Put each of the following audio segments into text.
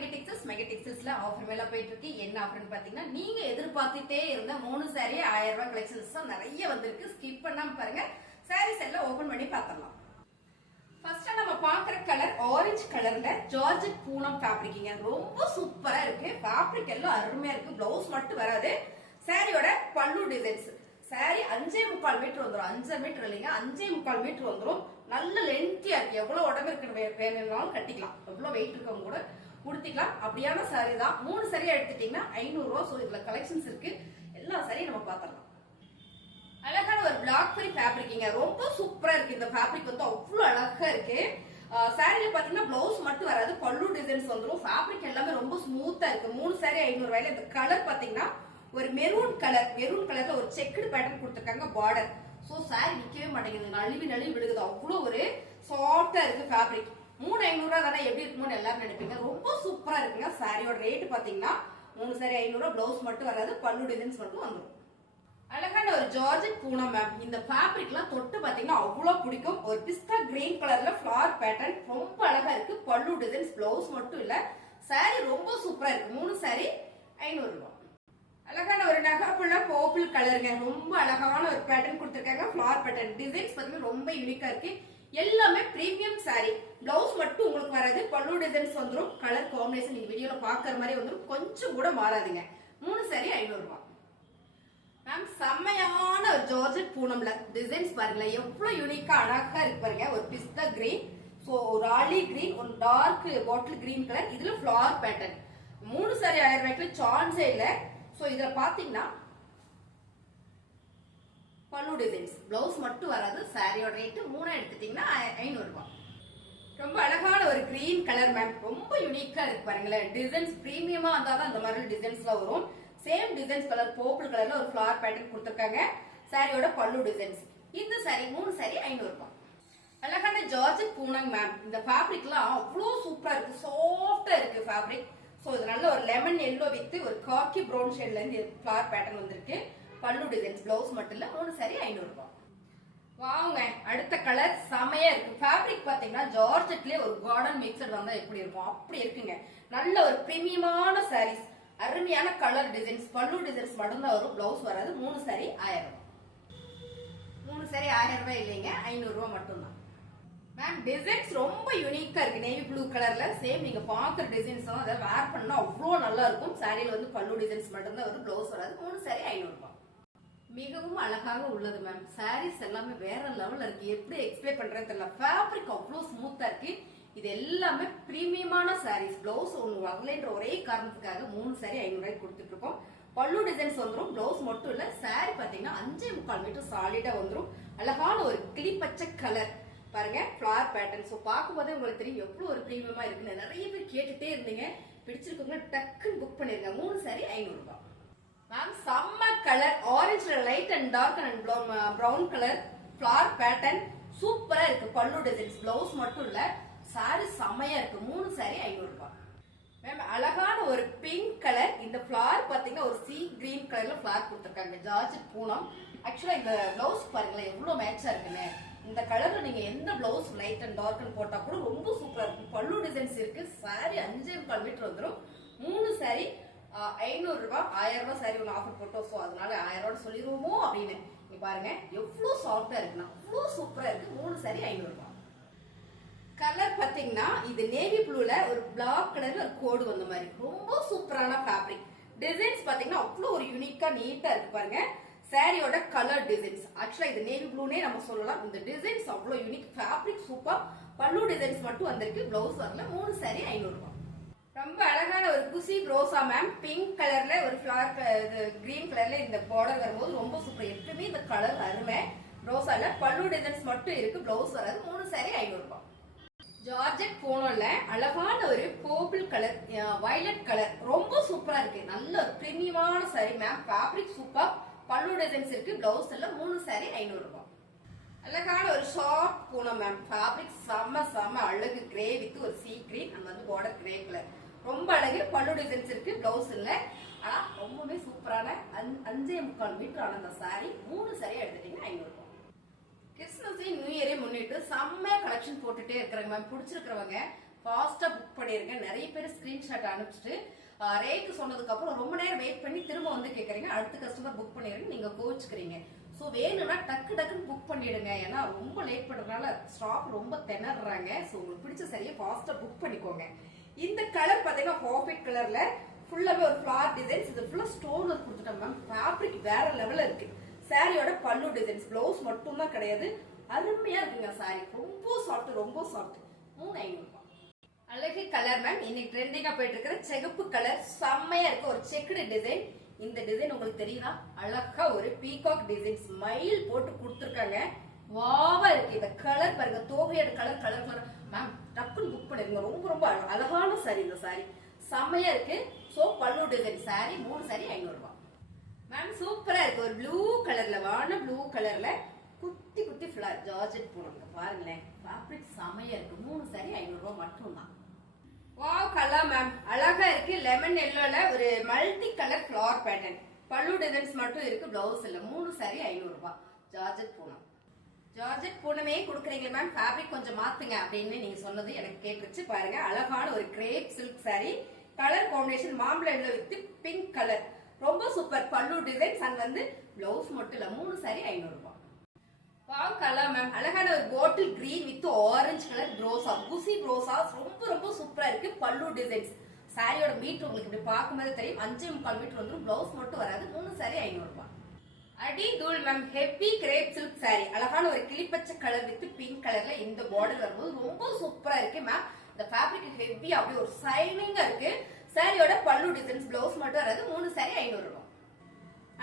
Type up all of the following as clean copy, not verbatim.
மெகடெக்ஸஸ்ல offer மேல போயிட்டு இருக்கு. என்ன ஆஃபர்னு பாத்தீங்கன்னா, நீங்க எதிர்பார்த்துட்டே இருந்த 3 சாரி 1000 ரூபாய் கலெக்ஷன்ஸ் தான் நிறைய வந்திருக்கு. ஸ்கிப் பண்ணாம பாருங்க. சாரீஸ் எல்லாம் ஓபன் பண்ணி பார்த்தறலாம். ஃபர்ஸ்ட் நம்ம பாக்குற கலர் ஆரஞ்சு கலர்ல ஜார்ஜெட் பூனம் ஃபேப்ரிக்ங்க. ரொம்ப சூப்பரா இருக்கு. ஃபேப்ரிக் எல்லாம் அருமையா இருக்கு. பிளவுஸ் மட்டும் வராது. சாரியோட பல்லு டிசைன்ஸ். சாரி 5.25 மீட்டர் வந்துரும். 5 மீட்டர் இல்லைங்க, 5.25 மீட்டர் வந்துரும். நல்ல லென்த்தியா இருக்கு. எவ்வளவு உடம்பு இருக்கிற வேணும்னாலும் கட்டிக்கலாம். எவ்வளவு வெயிட் இருக்கவங்க கூட உடுத்திக்கலாம். அப்படியான சாரி தான். 3 சரியா எடுத்துட்டீங்கன்னா 500 ரூபாய். சோ இதுல கலெக்ஷன்ஸ் இருக்கு. எல்லா சாரியும் நம்ம பார்த்தறலாம். அழகான ஒரு பிளாக் ஃப்ரீ ஃபேப்ரிக்ங்க. ரொம்ப சூப்பரா இருக்கு. இந்த ஃபேப்ரிக் வந்து அவ்வளவு அழகா இருக்கு. சாரில பாத்தீங்கன்னா பிளவுஸ் மட்டும் வராது, பல்லு டிசைன்ஸ் வந்துரும். ஃபேப்ரிக் எல்லாமே ரொம்ப ஸ்மூத்தா இருக்கு. 3 சாரி 500 ரூபாயில. இந்த கலர் பாத்தீங்கன்னா ஒரு மெரூன் கலர்ல ஒரு செக்குடு பேட்டர்ன் கொடுத்திருக்காங்க பார்டர். சோ சாரி நிக்கவே மாட்டேங்குது, நழுவி விழுகுது. அவ்வளவு ஒரு சாஃப்டா இருக்கு ஃபேப்ரிக். 3500 ரூபாய் தானே, எப்படி இருக்குமோன்னு எல்லாரும் நினைப்பீங்க. ரொம்ப சூப்பரா இருக்குங்க. சாரியோட ரேட் பாத்தீங்கன்னா 3 சாரி 500 ரூபாய். பிளவுஸ் மட்டும் வராது, பல்லு டிசைன்ஸ் மட்டும் வந்துடும். அழகான ஒரு ஜார்ஜெட் பூனம் மேம். இந்த ஃபேப்ரிக்லாம் தொட்டு பாத்தீங்கன்னா அவ்வளவு பிடிக்கும். ஒரு பிஸ்தா கிரீன் கலர்ல ஃபிளவர் பேட்டர்ன் ரொம்ப அழகா இருக்கு. பல்லு டிசைன்ஸ், பிளவுஸ் மட்டும் இல்ல. சாரி ரொம்ப சூப்பரா இருக்கு. 3 சாரி 500 ரூபாய். அழகான ஒரு நகாப்புள்ள பர்பிள் கலருங்க. ரொம்ப அழகான ஒரு பேட்டர்ன் கொடுத்திருக்காங்க. ஃபிளவர் பேட்டர்ன் டிசைன்ஸ் பாத்தீங்கன்னா ரொம்ப யூனிக்கா இருக்கு. எல்லாமே பிரீமியம் சாரி. பிளவுஸ் மட்டும் உங்களுக்கு வராது, பல்லு டிசைன்ஸ் வந்துரும். கலர் காம்பினேஷன் நீங்க வீடியோல பாக்குற மாதிரி வந்துரும். கொஞ்சம் கூட மாறாதுங்க. 3 சாரி 500 ரூபாய். மேம் செம்மையான ஒரு ஜார்ஜெட் பூனம்ல டிசைன்ஸ் பாருங்களேன். எவ்வளவு யூனிக்கா அழகா இருக்கு பாருங்க. ஒரு பிஸ்தா கிரீன், சோ ஒரு ஆலி கிரீன், ஒரு டார்க் பாட்டில் கிரீன் கலர். இதுல ஃபிளவர் பேட்டர்ன். 3 சாரி 1000 ரூபாய்க்கு சான்ஸே இல்ல. சோ இதுல பாத்தீங்கன்னா பல்லு டிசைன்ஸ், பிளவுஸ் மட்டும் வராது. சாரியோட ரேட் 3 எடுத்துட்டீங்கன்னா 500 ரூபாய். ரொம்ப அழகான ஒரு கிரீன் கலர் மேம். ரொம்ப யூனிக்கா இருக்கு பாருங்களேன். டிசைன்ஸ் பிரீமியமா வந்தாதான் இந்த மாதிரி டிசைன்ஸ்லாம் வரும். சேம் டிசைன்ஸ் கலர் பர்பிள் கலர்ல ஒரு ஃபிளவர் பேட்டர்ன் கொடுத்திருக்காங்க. சாரியோட பல்லு டிசைன்ஸ். இந்த சாரி 3 சாரி 500 ரூபாய். அழகான ஜார்ஜெட் பூனம் மேம். இந்த ஃபேப்ரிக்லாம் அவ்வளவு சூப்பரா இருக்கு. சாஃப்டா இருக்கு ஃபேப்ரிக். சோ இது நல்ல ஒரு லெமன் எல்லோ வித் ஒரு காக்கி ப்ரௌன் ஷேட்ல இருந்து ஃபிளவர் பேட்டர்ன் வந்திருக்கு. பல்லு டிசைன்ஸ், பிளவுஸ் மட்டும் இல்ல. 3 சாரி 500 ரூபாய். வாங்க, அடுத்த கலர் செமையா இருக்கு. ஃபேப்ரிக் பாத்தீங்கன்னா ஜார்ஜெட்லயே ஒரு கார்டன் மிக்சர் வந்தா எப்படி இருக்கும் அப்படி இருக்குங்க. நல்ல ஒரு பிரீமியமான சாரீஸ், அருமையான கலர் டிசைன்ஸ், பல்லு டிசைன்ஸ் மட்டும் தான் வரும், பிளவுஸ் வராது. 3 சாரி 1000 ரூபாய். 3 சாரி 1000 ரூபாய் இல்லைங்க, 500 ரூபாய் மட்டும் தான். மேம் டிசைன்ஸ் ரொம்ப யூனிக்கா இருக்கு. நேவி ப்ளூ கலர்ல சேம் நீங்க பாக்குற டிசைன்ஸ் தான். அதை வேர் பண்ணா அவ்வளவு நல்லா இருக்கும். சாரியில வந்து பல்லு டிசைன்ஸ் மட்டும் தான் வரும், பிளவுஸ் வராது. 3 சாரி 500 ரூபாய். மிகவும் அழகாக உள்ளது மேம். சாரீஸ் எல்லாமே வேற லெவல்ல இருக்கு. எப்படி எக்ஸ்பிளைன் பண்றேன்னு தெரியல. ஃபேப்ரிக் அவ்வளவு ஸ்மூத்தா இருக்கு. இது எல்லாமே பிரீமியமான சாரீஸ். பிளவுஸ் ஒண்ணு வரலன்ற ஒரே காரணத்துக்காக 3 சாரி 500 ரூபாய்க்கு கொடுத்துட்டு இருக்கோம். பல்லு டிசைன்ஸ் வந்துரும், பிளவுஸ் மட்டும் இல்ல. சாரி பாத்தீங்கன்னா 5.25 மீட்டர் சாலிடா வந்துரும். அழகான ஒரு கிளிப்பச்சை கலர் பாருங்க, ஃபிளவர் பேட்டர்ன். சோ பாக்கும்போதே உங்களுக்கு தெரியும் எவ்வளவு ஒரு பிரீமியமா இருக்குன்னு. நிறைய பேர் கேட்டுட்டே இருந்தீங்க. பிடிச்சிருக்கவங்க டக்குன்னு புக் பண்ணிருங்க. 3 சாரி 500 ரூபாய். மேம் செம்ம கலர். ஆரஞ்சுல light and dark and brown colour flower pattern சூப்பரா இருக்கு. பல்லு டிசைன்ஸ், பிளவுஸ் மட்டும் இல்ல. சாரி செம்மையா இருக்கு. 3 சாரி 500 ரூபாய். மேம் அழகான ஒரு பிங்க் கலர். இந்த ஃபிளவர் பாத்தீங்கன்னா ஒரு சீ கிரீன் கலர்ல ஃபிளவர் கொடுத்திருக்காங்க. ஜார்ஜெட் பூனம். ஆக்சுவலா இந்த பிளவுஸ் பாருங்களேன் எவ்வளவு மேட்சா இருக்குன்னு. இந்த கலர்ல நீங்க எந்த பிளவுஸ் லைட் அண்ட் டார்க் போட்டா கூட ரொம்ப சூப்பரா இருக்கும். பல்லு டிசைன்ஸ் இருக்கு. சாரி 5.25 மீட்டர் வந்துடும். 3 சாரி 500 ரூபாய். 1000 ரூபாய் சாரி ஒன்று ஆஃபர் போட்டோம். ஸோ அதனால 1000 ரூபாய் சொல்லிடுவோமோ அப்படின்னு. நீ பாருங்க எவ்வளவு சாஃப்டா இருக்குன்னா அவ்வளவு சூப்பரா இருக்கு. 3 சாரி 500 ரூபாய். கலர் பாத்தீங்கன்னா இது நேவி ப்ளூல ஒரு பிளாக் கலர்ல ஒரு கோடு வந்த மாதிரி ரொம்ப சூப்பரான ஃபேப்ரிக். டிசைன்ஸ் பாத்தீங்கன்னா அவ்வளவு ஒரு யூனிக்கா நீட்டா இருக்கு பாருங்க. சாரியோட கலர் டிசைன்ஸ். ஆக்சுவலா இது நேவி ப்ளூனே நம்ம சொல்லலாம். இந்த டிசைன்ஸ் அவ்வளவு யூனிக். Fabric super. பல்லு டிசைன்ஸ் மட்டும் வந்திருக்கு, பிளவுஸ் வரல. 3 சாரி 500 ரூபாய். ரொம்ப அழகான ஒரு குசி ரோசா மேம். பிங்க் கலர்ல ஒரு ஃபிளவர் கிரீன் கலர்ல இந்த பார்டர் வரும்போது ரொம்ப சூப்பர். எப்பவுமே இந்த கலர் அருமை. ரோசால பல்லு டிசைன்ஸ் மட்டும் இருக்கு, பிளவுஸ் வராது. 3 சாரி 500 ரூபாய். ஜார்ஜெட் போனோம்ல அழகான ஒரு பர்பிள் கலர், வயலட் கலர் ரொம்ப சூப்பரா இருக்கு. நல்ல ஒரு பிரீமியமான சாரி மேம். Fabric super. பல்லு டிசைன்ஸ் இருக்கு, பிளவுஸ் எல்லாம். 3 சாரி 500 ரூபாய். அழகான ஒரு ஷார்ட் பூனம் மேம். ஃபேப்ரிக் செம்ம அழகு. கிரே வித் ஒரு சீ கிரீன் அண்ட் வந்து பார்டர் கிரே கலர் ரொம்ப அழகு. பல்லு டிசைன்ஸ் இருக்கு, பிளவுஸ் இல்ல. ஆனா ரொம்பவே சூப்பரான 5.25 மீட்டர் ஆன அந்த சாரி 3 சாரி எடுத்துட்டீங்கன்னா 500 ரூபாய். கிறிஸ்துமஸ் நியூ இயரை முன்னிட்டு செம்ம கலெக்ஷன் போட்டுட்டே இருக்கிறாங்க மேம். பிடிச்சிருக்கிறவங்க ஃபாஸ்டா புக் பண்ணிருங்க. நிறைய பேர் ஸ்கிரீன்ஷாட் அனுப்பிச்சிட்டு ரேட் சொன்னதுக்கு அப்புறம் ரொம்ப நேரம் வெயிட் பண்ணி திரும்ப வந்து கேக்குறீங்க. அடுத்த கஸ்டமர் புக் பண்ணிடுங்க, நீங்க கோச்சுக்கிறீங்க. ஸோ வேணும்னா டக்குன்னு புக் பண்ணிடுங்க. ஏன்னா ரொம்ப லேட் பண்றதுனால ஸ்டாக் ரொம்ப திணறாங்க. ஸோ உங்களுக்கு பிடிச்ச சரியா ஃபாஸ்டா புக் பண்ணிக்கோங்க. இந்த கலர் பாத்தீங்கன்னா ஹாஃபிட் கலர்ல ஃபுல்லாவே ஒரு ஃபிளார் டிசைன்ஸ். இது ஃபுல்லா ஸ்டோன் ஒர்க் கொடுத்துட்டோம் மேம். ஃபேப்ரிக் வேற லெவல்ல இருக்கு. சாரியோட பல்லு டிசைன்ஸ், பிளவுஸ் மட்டும் தான் கிடையாது. அருமையா இருக்குங்க சாரி. ரொம்ப சாஃப்ட், ரொம்ப சாஃப்ட். 3500 அழகு கலர் மேம். இன்னைக்கு ட்ரெண்டிங்கா போயிட்டு இருக்கிற சிகப்பு கலர் செம்மையா இருக்கு. ஒரு செக்குடு டிசைன். இந்த டிசைன் உங்களுக்கு தெரியுதா? அழகா ஒரு பீகாக் டிசைன் ஸ்மைல் போட்டு கொடுத்துருக்காங்க. வாவா இருக்கு. இந்த கலர் பாருங்க, தோகையோட கலர் கலர் மேம். டக்குன்னு புக் பண்ணிருங்க. ரொம்ப ரொம்ப அழகான சாரி. இந்த சாரி செம்மையா இருக்கு. சோ பல்லு டிசைன் சாரி 3 சாரி 500 ரூபாய் மேம். சூப்பரா இருக்கு. ஒரு ப்ளூ கலர்ல, வான ப்ளூ கலர்ல குட்டி குட்டி ஃபிளவர் ஜார்ஜெட் போடுங்க. பாருங்களேன், ஃபேப்ரிக் செம்மையா இருக்கு. 3 சாரி 500 ரூபாய் மட்டும் தான். வாவ் கலர் மேம், அழகா இருக்கு. லெமன் எல்லோல ஒரு மல்டி கலர் ஃபிளவர் பேட்டர்ன். பல்லு டிசைன்ஸ் மட்டும் இருக்கு, பிளவுஸ் இல்ல. 3 சாரி 500 ரூபாய். ஜார்ஜெட் பூனம். ஜார்ஜெட் பூனமே கொடுக்குறீங்களா மேம்? ஃபேப்ரிக் கொஞ்சம் மாத்துங்க அப்படின்னு நீங்க சொன்னது எனக்கு கேட்டுருச்சு. பாருங்க, அழகான ஒரு grape silk sorry. Colour combination மாம்பழம் எல்லோ வித் பிங்க் கலர். ரொம்ப சூப்பர். பல்லு டிசைன்ஸ் அண்ட் வந்து பிளவுஸ் மட்டும் இல்ல. 3 சாரி 500 ரூபாய். வாவ் கலர் மேம், அழகான ஒரு bottle green with orange colour ப்ரோசா, குசி ப்ரோசா. ரொம்ப ரொம்ப சூப்பரா இருக்கு. பல்லு டிசைன்ஸ். சாரியோட மீட்டர் உங்களுக்கு இப்படி பார்க்கும்போது தெரியும். 5.25 மீட்டர் வந்துடும். பிளவுஸ் மட்டும் வராது. 3 சாரி 500 ரூபாய். அடி தூள் ma'am, heavy grape silk sorry. அழகான ஒரு கிளிப்பச்சை கலர் வித் பிங்க் கலர்ல இந்த பார்டர் வரும்போது ரொம்ப சூப்பரா இருக்கு மேம். இந்த ஃபேப்ரிக் ஹெவி, அப்படியே ஒரு சைனிங்கா இருக்கு. சாரியோட பல்லு டிசைன்ஸ், பிளவுஸ் மட்டும் வராது. 3 சாரி 500 ரூபாய்.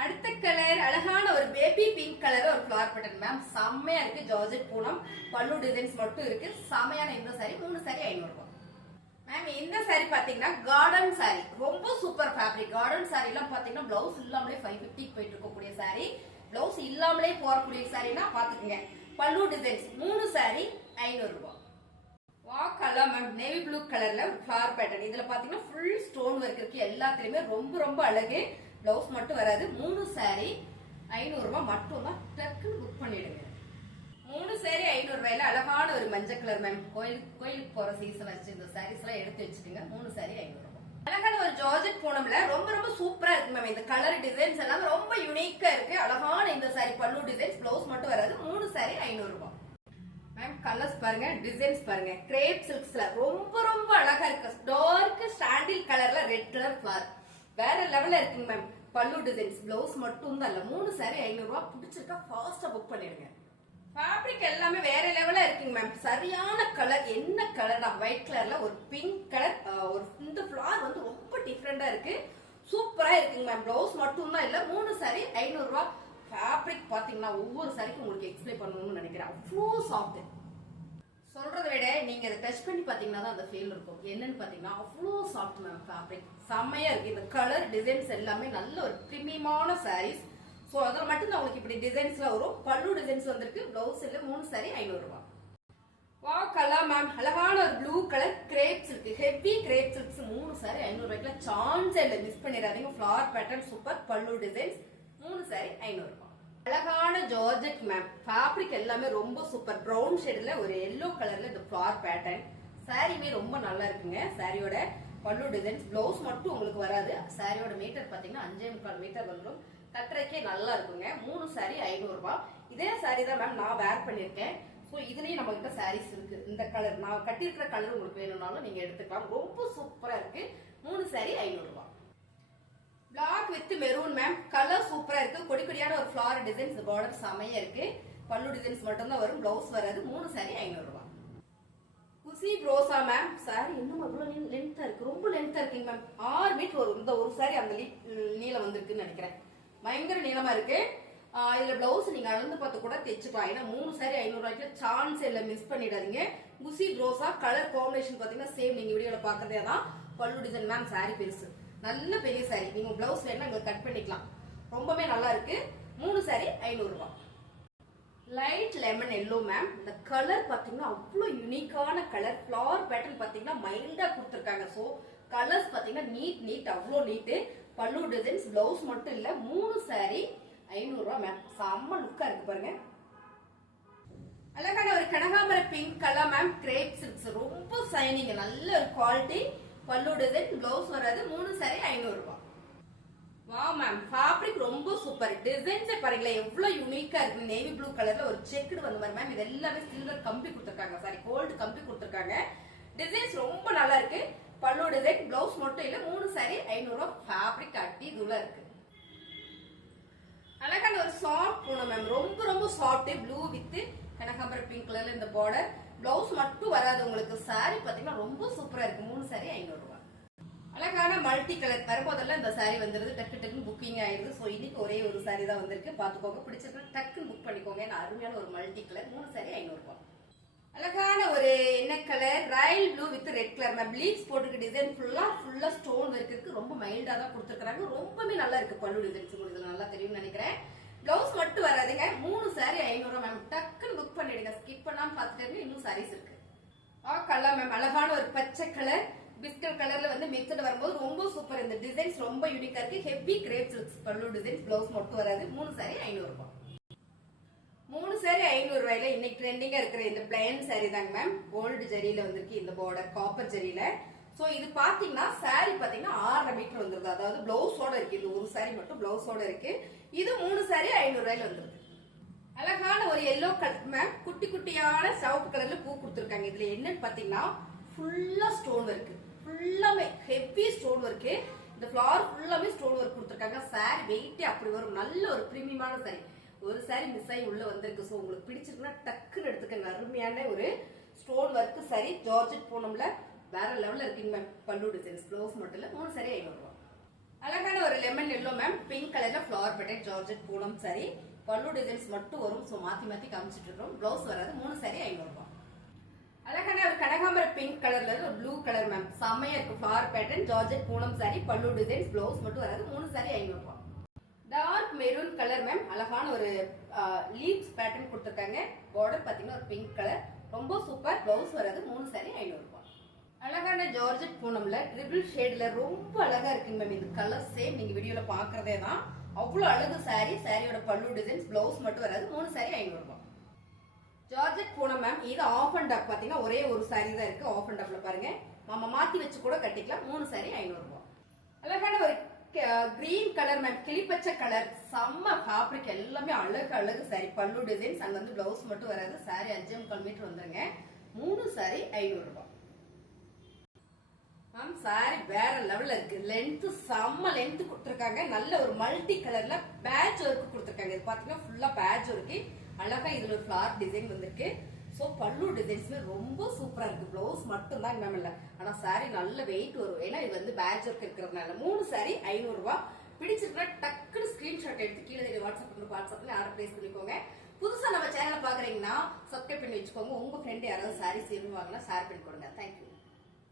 அடுத்த கலர் அழகான ஒரு பேபி பிங்க் கலர் ஒரு ஃபிளவர் பேட்டர்ன் மேம். செம்மையா இருக்கு. ஜார்ஜெட் பூனம். பல்லு டிசைன்ஸ் மட்டும் இருக்கு. செம்மையான இந்த சாரி 3 சாரி 500 ரூபாய் மேம். இந்த சாரி பாத்தீங்கன்னா கார்டன் சாரி. ரொம்ப சூப்பர் ஃபேப்ரிக். கார்டன் சாரி எல்லாம் பாத்தீங்கன்னா பிளவுஸ் இல்லாமலே 550 போயிட்டு இருக்கக்கூடிய சாரி. பிளவுஸ் இல்லாமலே போறக்கூடிய சாரினா பாத்துக்கோங்க. பல்லு டிசைன்ஸ் 3 சாரி 500 ரூபாய். வா கலர் மேம், நேவி ப்ளூ கலர்ல ஒரு ஃபிளவர் பேட்டர்ன். இதுல பாத்தீங்கன்னா ஃபுல் ஸ்டோன் ஒர்க் இருக்கு. எல்லாத்துலயுமே ரொம்ப ரொம்ப அழகு. பிளவுஸ் மட்டும் வராது. 3 சாரி 500 ரூபாய் மட்டும் தான். டக்குன்னு புக் பண்ணிடுங்க. 3 சாரி 500 ரூபாயில அழகான ஒரு மஞ்சள் கலர் மேம். கோயிலுக்கு போற சீசன் வச்சு இந்த சாரீஸ் எல்லாம் எடுத்து வச்சுக்கோங்க. 3 சாரி 500 ரூபாய். அழகான ஒரு ஜார்ஜெட் பூனம்ல ரொம்ப ரொம்ப சூப்பரா இருக்கு மேம். இந்த கலர் டிசைன்ஸ் எல்லாம் ரொம்ப யூனிக்கா இருக்கு. அழகான இந்த சாரி பல்லு டிசைன்ஸ், பிளவுஸ் மட்டும் வராது. 3 சாரி 500 ரூபாய் மேம். கலர்ஸ் பாருங்க, டிசைன்ஸ் பாருங்க. கிரேப் சில்க்ஸ்ல ரொம்ப ரொம்ப அழகா இருக்கு. டார்க் சாண்டில் கலர்ல ரெட் கலர் ஃபிளவர் வேற லெவல்ல இருக்குங்க மேம். பல்லு டிசைன்ஸ், பிளவுஸ் மட்டும் தான் இல்ல. 3 சாரி 500 ரூபாய். பிடிச்சிருக்கா ஃபாஸ்டா புக் பண்ணிடுங்க. ஃபேப்ரிக் எல்லாமே வேற லெவலா இருக்குங்க மேம். சரியான கலர். என்ன கலர் தான்? ஒயிட் கலர்ல ஒரு பிங்க் கலர். ஒரு இந்த ஃபிளவர் வந்து ரொம்ப டிஃபரெண்டா இருக்கு. சூப்பரா இருக்குங்க மேம். பிளவுஸ் மட்டும் தான் இல்ல. 3 சாரி 500 ரூபாய். ஃபேப்ரிக் பாத்தீங்கன்னா ஒவ்வொரு சாரிக்கும் உங்களுக்கு எக்ஸ்பிளைன் பண்ணணும்னு நினைக்கிறேன். அவ்வளோ சாஃப்ட். சொல்றதை விட நீங்க அதை டச் பண்ணி பாத்தீங்கன்னா தான் அந்த ஃபீல் இருக்கும். என்னன்னு பாத்தீங்கன்னா அவ்வளோ சாஃப்ட் மேம். ஃபேப்ரிக் செம்மையா இருக்கு. இந்த கலர் டிசைன்ஸ் எல்லாமே நல்ல ஒரு பிரீமியமான சாரீஸ். சோ அதுல மட்டும் தான் உங்களுக்கு இப்படி டிசைன்ஸ்ல வரும். பல்லு டிசைன்ஸ் வந்திருக்கு. பிளவுஸ் இல்ல. 3 சாரி 500 ரூபாய். வா கலர் மேம், அழகான ஒரு blue colour crepe silk. Heavy crepe silks. 3 sari 500 ரூபாய்க்குல சான்ஸ் இல்ல. மிஸ் பண்ணிடாதீங்க. Flower pattern super. பல்லு டிசைன்ஸ். 3 சாரி 500 ரூபாய். அழகான ஜார்ஜெட் மேம். ஃபேப்ரிக் எல்லாமே ரொம்ப சூப்பர். பிரவுன் ஷேட்ல ஒரு எல்லோ கலர்ல இந்த ஃபிளவர் பேட்டர்ன். சாரியுமே ரொம்ப நல்லா இருக்குங்க. சாரியோட பல்லு டிசைன்ஸ், பிளவுஸ் மட்டும் உங்களுக்கு வராது. சாரியோட மீட்டர் பாத்தீங்கன்னா 5.25 மீட்டர் வந்துடும். கட்டுறக்கே நல்லா இருக்குங்க. 3 சாரி 500 ரூபாய். இதே சாரி தான் மேம் நான் வேர் பண்ணிருக்கேன். ஸோ இதுலயும் நம்ம கிட்ட சாரீஸ் இருக்கு. இந்த கலர் நான் கட்டிருக்கிற கலர் உங்களுக்கு வேணும்னாலும் நீங்க எடுத்துக்கலாம். ரொம்ப சூப்பரா இருக்கு. 3 சாரி 500 ரூபாய். Black with maroon ma'am. Colour சூப்பரா இருக்கு. கொடி கொடியான ஒரு ஃபிளவர் டிசைன்ஸ். இந்த பார்டர் செமையா இருக்கு. பல்லு டிசைன்ஸ் மட்டும் தான் வரும். பிளவுஸ் வராது. 3 சாரி 500 ரூபாய். குசி ரோசா மேம். சாரி இன்னும் அவ்வளவு லென்த்தா இருக்கு. ரொம்ப லென்த்தா இருக்குங்க மேம். 6 மீட்டர் வரும். இந்த ஒரு சாரி அந்த நீளம் வந்திருக்குன்னு நினைக்கிறேன். பயங்கர நீளமா இருக்கு. இதுல பிளவுஸ் நீங்க அளந்து பார்த்து கூட தைச்சுக்கலாம். ஏன்னா 3 சாரி 500 ரூபாய்க்கு சான்ஸ் இல்ல. மிஸ் பண்ணிடாதீங்க. குசி ரோசா கலர் காம்பினேஷன் பாத்தீங்கன்னா சேம் நீங்க வீடியோல பாக்குறதே தான். பல்லு டிசைன் மேம். சாரி பெருசு, நல்ல பெரிய சாரி. நீங்க பிளவுஸ் வேணா இங்க கட் பண்ணிக்கலாம். ரொம்பவே நல்லா இருக்கு. 3 சாரி 500 ரூபாய். Light lemon yellow ma'am. இந்த கலர் பாத்தீங்கன்னா அவ்வளவு யூனிக்கான கலர். ஃபிளவர் பேட்டர்ன் பாத்தீங்கன்னா மைல்டா கொடுத்திருக்காங்க. சோ கலர்ஸ் பாத்தீங்கன்னா நீட் அவ்வளோ நீட். பல்லு டிசைன்ஸ், பிளவுஸ் மட்டும் இல்ல. 3 சாரி 500 ரூபாய் மேம். செம்ம லுக்கா இருக்கு பாருங்க. அழகான ஒரு கனகாம்பர pink colour ma'am, crepe silks, ரொம்ப சைனிங், நல்ல ஒரு குவாலிட்டி. பல்லு டிசைன், பிளவுஸ் வராது. 3 சாரி 500 ரூபாய். வா மேம், ஃபேப்ரிக் ரொம்ப சூப்பர். டிசைன்ஸே பாருங்களேன் எவ்வளவு யூனிக்கா இருக்கு. நேவி ப்ளூ கலர்ல ஒரு செக்குடு வந்து மாதிரி மேம். இது எல்லாமே சில்வர் கம்பி கொடுத்துருக்காங்க, சாரி கோல்டு கம்பி கொடுத்துருக்காங்க. டிசைன்ஸ் ரொம்ப நல்லா இருக்கு. பல்லு டிசைன், பிளவுஸ் மட்டும் இல்ல. 3 சாரி 500 ரூபாய். ஃபேப்ரிக் அட்டி தூள இருக்கு. அழகான ஒரு சாஃப்ட் பூனம் மேம், ரொம்ப ரொம்ப சாஃப்ட். ப்ளூ வித் கனகாம்பர பிங்க் கலர்ல இந்த பார்டர். பிளவுஸ் மட்டும் வராது உங்களுக்கு. சாரி பாத்தீங்கன்னா ரொம்ப சூப்பரா இருக்கு. 3 சாரி 500 ரூபாய். அழகான மல்டி கலர் வரும்போதெல்லாம் இந்த சாரி வந்துருது. டக்கு டக்குன்னு புக்கிங் ஆயிருது. ஸோ இன்னைக்கு ஒரே ஒரு சாரி தான் வந்திருக்கு. பாத்துக்கோங்க, பிடிச்சிருக்கு டக்குன்னு புக் பண்ணிக்கோங்க. அருமையான ஒரு மல்டி கலர். 3 சாரி 500 ரூபாய். அழகான ஒரு என்ன colour, Royal blue with red colour ma'am. Leaves போட்டுருக்கு. டிசைன் ஃபுல்லா ஸ்டோன் ஒர்க் இருக்கு. ரொம்ப மைல்டா தான் கொடுத்துருக்காங்க. ரொம்பவே நல்லா இருக்கு. பல்லு டிசைன்ஸ் உங்களுக்கு நல்லா தெரியும்னு நினைக்கிறேன். பிளவுஸ் மட்டும் வராதுங்க. 3 சாரி 500 ரூபாய் மேம். டக்குன்னு புக் பண்ணிடுங்க. ஸ்கிப் பண்ணாம பாத்துட்டு இன்னும் சாரீஸ் இருக்கு. கலர் மேம், அழகான ஒரு பச்சை கலர் பிஸ்கட் கலர்ல வந்து மிக்சட் வரும்போது ரொம்ப சூப்பர். இந்த டிசைன்ஸ் ரொம்ப யூனிக்கா இருக்கு. ஹெவி கிரேப் சில்க்ஸ் பல்லு டிசைன்ஸ், பிளவுஸ் மட்டும் வராது. 3 சாரி 500 ரூபாய். 3 சாரி 500 ரூபாயில இன்னைக்கு ட்ரெண்டிங்கா இருக்கிற இந்த பிளைன் சாரி தாங்க மேம். கோல்டு ஜரியில வந்திருக்கு இந்த பார்டர், காப்பர் ஜரியில. சோ இது பாத்தீங்கன்னா சாரி பாத்தீங்கன்னா 6.5 மீட்டர் வந்துருது. அதாவது பிளவுஸோட இருக்கு. இது ஒரு சாரி மட்டும் பிளவுஸோட இருக்கு. இது 3 சாரி 500 ரூபாயில வந்துருது. அழகான ஒரு எல்லோ கலர் மேம், குட்டி குட்டியான சிவப்பு கலர்ல பூ கொடுத்துருக்காங்க. இதுல என்னன்னு பாத்தீங்கன்னா ஃபுல்லா ஸ்டோன் ஒர்க், ஃபுல்லாமே ஹெவி ஸ்டோன் ஒர்க். இந்த ஃபிளவர் ஃபுல்லாமே ஸ்டோன் ஒர்க் கொடுத்துருக்காங்க. சாரி வெயிட்டே அப்படி வரும். நல்ல ஒரு பிரீமியமான சாரி. ஒரு சாரி மிஸ் ஆகி உள்ள வந்திருக்கு. ஸோ உங்களுக்கு பிடிச்சிருக்குன்னா டக்குன்னு எடுத்துக்கங்க. அருமையான ஒரு ஸ்டோன் ஒர்க் சாரி. ஜார்ஜெட் பூனம்ல வேற லெவல்ல இருக்குங்க மேம். பல்லு டிசைன்ஸ், பிளவுஸ் மட்டும் இல்ல. 3 சாரி 500 ரூபாய். அழகான ஒரு லெமன் எல்லோ மேம், பிங்க் கலர்ல flower button georgette Poonam sorry. பல்லு டிசைன்ஸ் மட்டும் வரும். ஸோ மாத்தி காமிச்சிட்டு இருக்கோம். பிளவுஸ் வராது. 3 சாரி 500 ரூபாய். அழகான ஒரு கனகாம்பர பிங்க் கலர்ல ஒரு ப்ளூ கலர் மேம், செம்மையா இருக்கு. Flower pattern georgette Poonam sorry. பல்லு டிசைன்ஸ், பிளவுஸ் மட்டும் வராது. 3 சாரி 500 ரூபாய். டார்க் மெரூன் கலர் மேம், அழகான ஒரு லீவ்ஸ் பேட்டர்ன் கொடுத்துருக்காங்க. பார்டர் பாத்தீங்கன்னா ஒரு பிங்க் கலர், ரொம்ப சூப்பர். பிளவுஸ் வராது. 3 சாரி 500 ரூபாய். அழகான ஜார்ஜெட் பூனம்ல ட்ரிபிள் ஷேட்ல ரொம்ப அழகா இருக்குங்க மேம். இந்த கலர் சேம் நீங்க வீடியோல பாக்குறதே தான். அவ்வளவு அழகு சாரி. சாரியோட பல்லு டிசைன்ஸ், பிளவுஸ் மட்டும் வராது. 3 சாரி 500 ரூபாய். ஜார்ஜெட் பூனம் மேம், இது ஆஃப் அண்ட் அப் பாத்தீங்கன்னா ஒரே ஒரு சாரி தான் இருக்கு. ஆஃப் அண்ட் அப்ல பாருங்க, நம்ம மாத்தி வச்சு கூட கட்டிக்கலாம். 3 சாரி 500 ரூபாய். அழகான ஒரு கிரீன் கலர் மேம், கிளிப்பச்சை கலர், செம்ம ஃபேப்ரிக், எல்லாமே அழகு சாரி. பல்லு டிசைன்ஸ், அங்க வந்து பிளவுஸ் மட்டும் வராது. சாரி 5.25 மீட்டர் வந்துருங்க. 3 சாரி 500 ரூபாய். மேம் சாரி வேற லெவல்ல இருக்கு. லென்த் செம்ம லென்த் கொடுத்துருக்காங்க. நல்ல ஒரு மல்டி கலர்ல பேட்ச் ஒர்க் கொடுத்துருக்காங்க. இது பாத்தீங்கன்னா ஃபுல்லா பேட்ச் ஒர்க். அழகா இதுல ஒரு ஃபிளவர் டிசைன் வந்திருக்கு. சோ பல்லு டிசைன்ஸ்மே ரொம்ப சூப்பரா இருக்கு. பிளவுஸ் மட்டும் தான் மேம் இல்ல. ஆனா சாரி நல்ல வெயிட் வரும். ஏன்னா இது வந்து பேட்ச் ஒர்க் இருக்கிறதுனால. 3 சாரி 500 ரூபாய். பிடிச்சிருக்கா டக்குன்னு ஸ்கிரீன்ஷாட் எடுத்து கீழே வாட்ஸ்அப்ல ஆர்டர் பிளேஸ் பண்ணிக்கோங்க. புதுசா நம்ம சேனலை பாக்குறீங்கன்னா சப்ஸ்கிரைப் பண்ணி வச்சுக்கோங்க. உங்க ஃப்ரெண்ட் யாராவது சாரி சேருவாங்கன்னா ஷேர் பண்ணி கொடுங்க. தேங்க்யூ.